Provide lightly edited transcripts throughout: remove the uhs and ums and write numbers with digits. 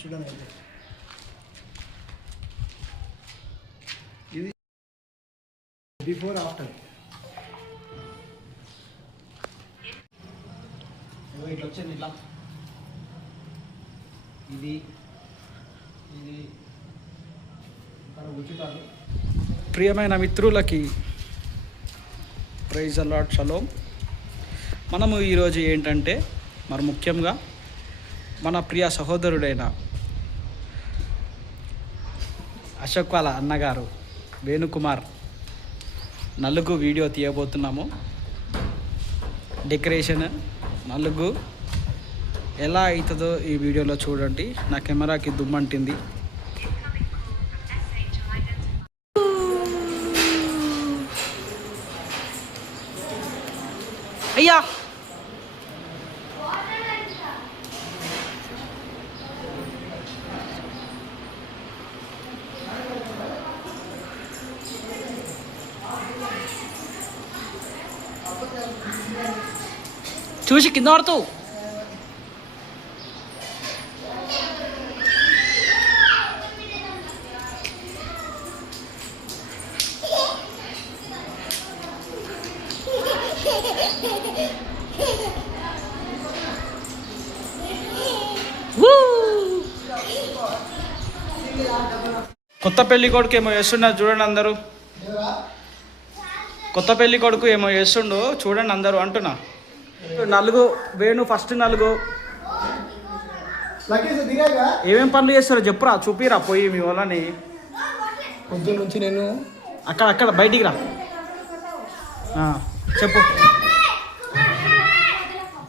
చూడండి అయితే ఇది బిఫోర్ ఆఫ్టర్ ఇట్లా వచ్చింది ఇట్లా ఇది ఇది ఇక్కడ ఉచితాలు. ప్రియమైన మిత్రులకి ప్రైజ్ అలాట్ షలోమ్. మనము ఈరోజు ఏంటంటే మరి ముఖ్యంగా మన ప్రియ సహోదరుడైన అశోక్ వాళ్ళ అన్నగారు వేణుకుమార్ నలుగు వీడియో తీయబోతున్నాము. డెకరేషన్ నలుగు ఎలా అవుతుందో ఈ వీడియోలో చూడండి. నా కెమెరాకి దుమ్మంటింది. అయ్యా చూసి కింద పడుతూ కొత్త పెళ్లి కొడుకు ఏమో చేస్తున్నారు చూడండి అందరూ. కొత్త పెళ్లి కొడుకు ఏమో చేస్తుండు చూడండి అందరూ అంటున్నా. నలుగు వేణు ఫస్ట్ నలుగు ఏమేం పనులు చేస్తారో చెప్పురా, చూపిరా పోయి మీ వాళ్ళని. పొద్దున్న నుంచి నేను అక్కడ బయటికి రా, చెప్పు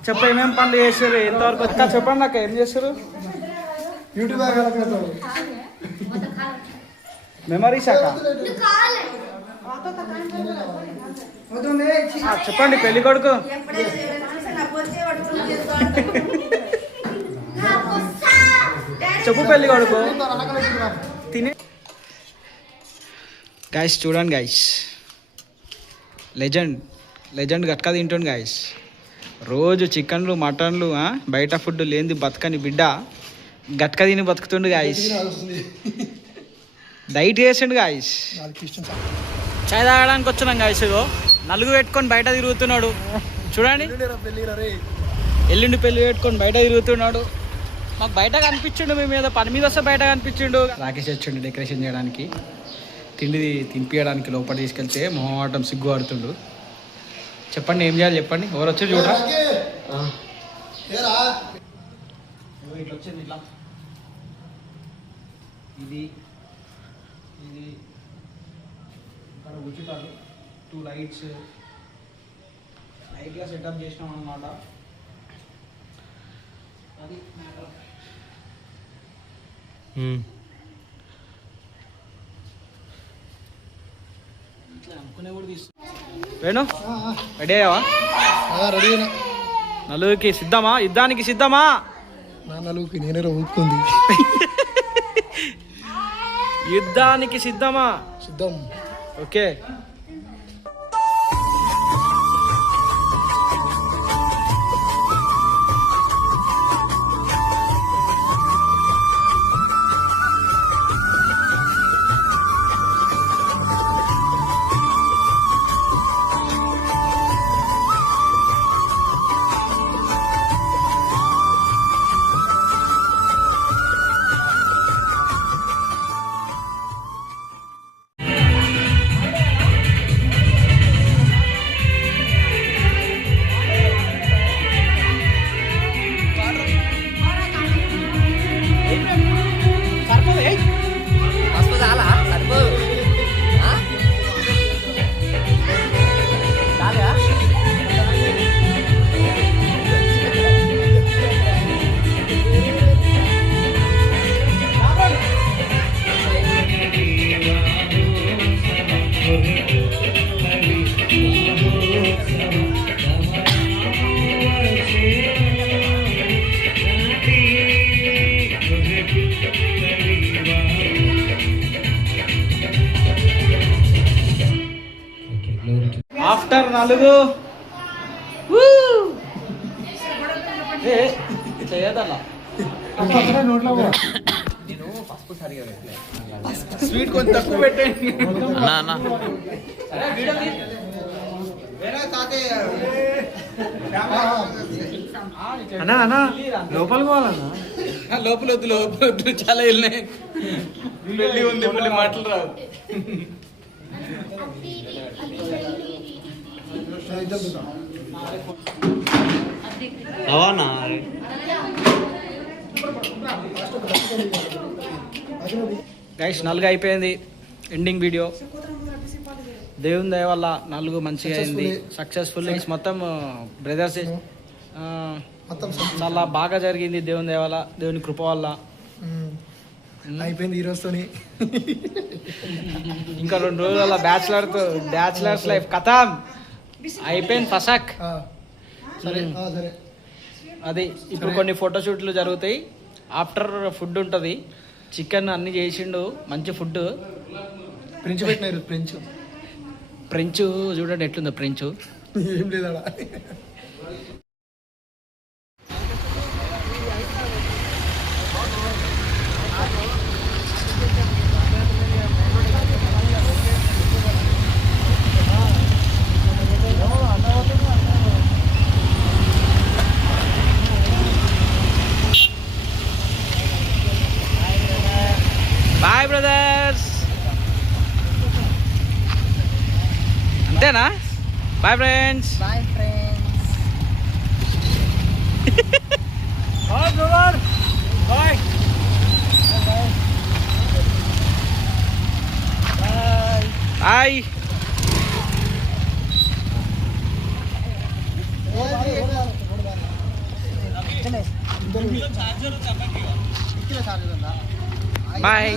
చెప్పు ఏమేం పనులు చేస్తారు ఎంతవరకు వచ్చా చెప్పండి. నాకు ఏం చేస్తారు యూట్యూబ్ మెమరీ శాఖ చెప్పండి. పెళ్లి కొడుకు చెప్పు పెళ్లి కొడుకు తిని. గాయస్ చూడండి గాయస్, లెజెండ్ గట్కా తింటుండు గాయస్. రోజు చికెన్లు మటన్లు బయట ఫుడ్ లేనిది బతకని బిడ్డ గట్క తిని బతుకుతుండు గాయస్. డైట్ చేసిండు గాయస్. చాయ్ తాగడానికి వచ్చినాం గాయస్. ఇగో నలుగు పెట్టుకొని బయట తిరుగుతున్నాడు చూడండి. ఎల్లుండి పెళ్లి పెట్టుకొని బయట తిరుగుతున్నాడు. మాకు బయట కనిపించిండు, మీ మీద పని మీద వస్తే బయట కనిపించిండు. రాకేష్ వచ్చిండు డెకరేషన్ చేయడానికి, తిండి తినిపించడానికి. లోపల తీసుకెళ్తే మొహమాటం సిగ్గు ఆడుతుండు. చెప్పండి ఏం చేయాలి చెప్పండి. ఎవరు వచ్చారు చూడరా. ఇట్లా వచ్చింది ఇట్లా ఇది ఇది ఇక్కడ ఉచితాలు 2 లైట్స్ లైట్గా సెటప్ చేసినాం అన్నమాట. అది మ్యాటర్. ఇట్లా అనుకునే కూడా వేణు రెడీ అయ్యావా? రెడీ. నలుగురికి సిద్ధమా? యుద్ధానికి సిద్ధమా? నా నలుగురికి నేనే ఊక్కుంది. యుద్ధానికి సిద్ధమా? సిద్ధం. ఓకే. ఆఫ్టర్ నలుగు ఇట్లా ఏదన్నా స్వీట్ కొంచెం తక్కువ పెట్టండి అన్నా అన్నా లోపలికి పోవాలన్నా లోపల వద్దు చాలా వెళ్ళినాయి పెళ్ళి ఉంది మళ్ళీ మాటలు రావు అవునా గైస్ 4 అయిపోయింది ఎండింగ్ వీడియో దేవుని దయ వల్ల 4 మంచిగా అయింది సక్సెస్ఫుల్ మొత్తం బ్రదర్స్ చాలా బాగా జరిగింది దేవుని దయ వల్ల దేవుని కృప వల్ల అయిపోయింది ఈ రోజుతోని ఇంకా 2 రోజుల బ్యాచిలర్స్ లైఫ్ కథం అయిపోయింది ఫసక్ సరే సరే అది ఇప్పుడు కొన్ని ఫోటోషూట్లు జరుగుతాయి ఆఫ్టర్ ఫుడ్ ఉంటుంది చికెన్ అన్ని చేసిండు మంచి ఫుడ్ ఫ్రెంచ్ పెట్టినారు ఫ్రెంచ్ చూడండి ఎట్లుందో ఫ్రెంచ్ ఏం లేదా బాయ్ బ్రదర్స్ అంతేనా boy friends boy friends boy brother boy boy charger bye